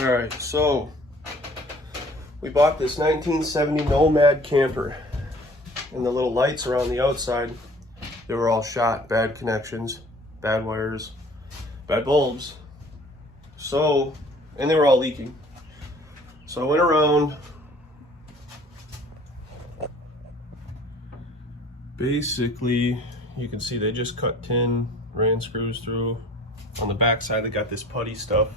Alright, so we bought this 1970 Nomad camper, and the little lights around the outside, they were all shot. Bad connections, bad wires, bad bulbs. So, and they were all leaking. So I went around, basically you can see they just cut tin, ran screws through. On the back side they got this putty stuff.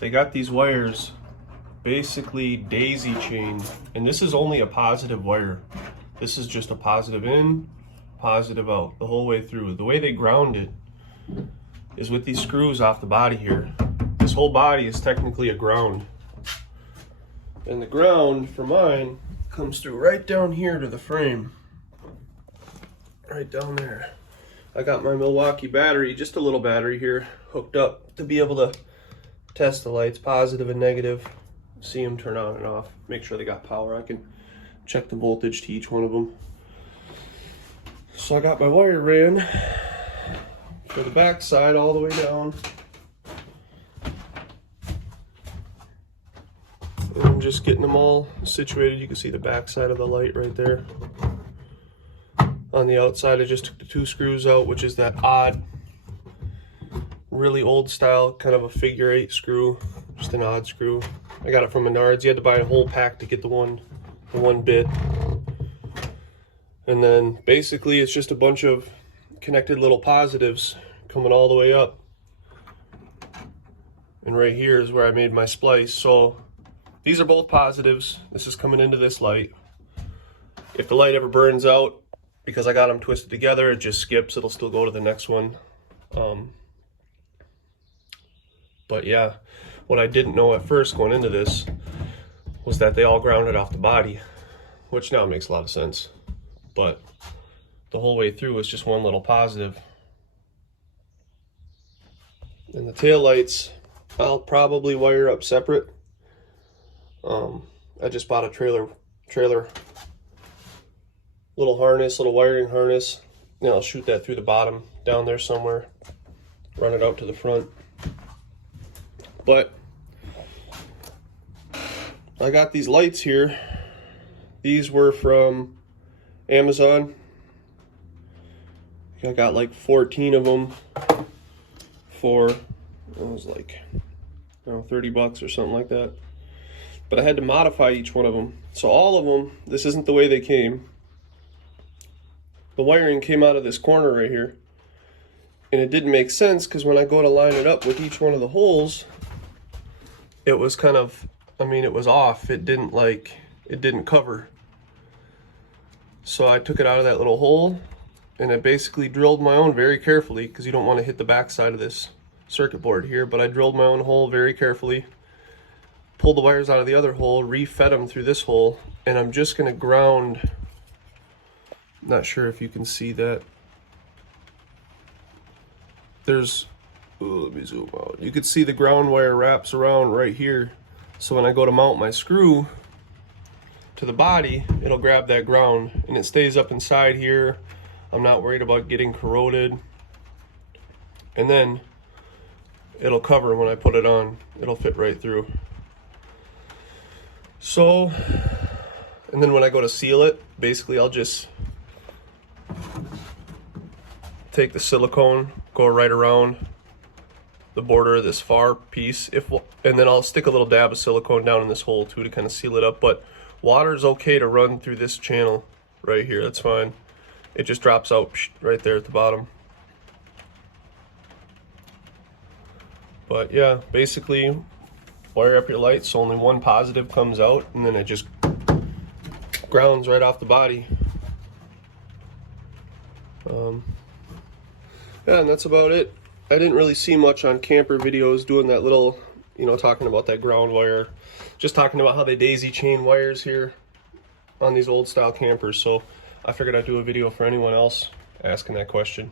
They got these wires basically daisy chained, and this is only a positive wire. This is just a positive in, positive out the whole way through. The way they ground it is with these screws off the body here. This whole body is technically a ground, and the ground for mine comes through right down here to the frame, right down there. I got my Milwaukee battery, just a little battery here, hooked up to be able to test the lights, positive and negative, see them turn on and off, make sure they got power. I can check the voltage to each one of them. So I got my wire ran for the back side all the way down. And I'm just getting them all situated. You can see the back side of the light right there. On the outside, I just took the 2 screws out, which is that odd, really old style, kind of a figure 8 screw, just an odd screw. I got it from Menards. You had to buy a whole pack to get the one bit. And then basically it's just a bunch of connected little positives coming all the way up. And right here is where I made my splice. So these are both positives. This is coming into this light. If the light ever burns out, because I got them twisted together, it just skips. It'll still go to the next one. But yeah, what I didn't know at first going into this was that they all grounded off the body, which now makes a lot of sense. But the whole way through was just one little positive. And the tail lights, I'll probably wire up separate. I just bought a trailer little harness, little wiring harness. Now I'll shoot that through the bottom down there somewhere, run it out to the front. But I got these lights here. These were from Amazon. I got like 14 of them for, it was like, I don't know, 30 bucks or something like that. But I had to modify each one of them. So all of them, this isn't the way they came. The wiring came out of this corner right here. And it didn't make sense because when I go to line it up with each one of the holes, it was kind of, I mean, it was off. It didn't cover. So I took it out of that little hole and I basically drilled my own very carefully, because you don't want to hit the back side of this circuit board here, but I drilled my own hole very carefully, pulled the wires out of the other hole, refed them through this hole, and I'm just going to ground. Not sure if you can see that. There's, let me zoom out. You can see the ground wire wraps around right here. So when I go to mount my screw to the body, it'll grab that ground and it stays up inside here. I'm not worried about getting corroded. And then it'll cover when I put it on. It'll fit right through. So, and then when I go to seal it, basically I'll just take the silicone, go right around the border of this far piece, and then I'll stick a little dab of silicone down in this hole too to kind of seal it up. But water is okay to run through this channel right here, that's fine. It just drops out right there at the bottom. But yeah, basically wire up your lights so only one positive comes out, and then it just grounds right off the body. Yeah, and that's about it. I didn't really see much on camper videos doing that little, you know, talking about that ground wire. Just talking about how they daisy chain wires here on these old style campers. So I figured I'd do a video for anyone else asking that question.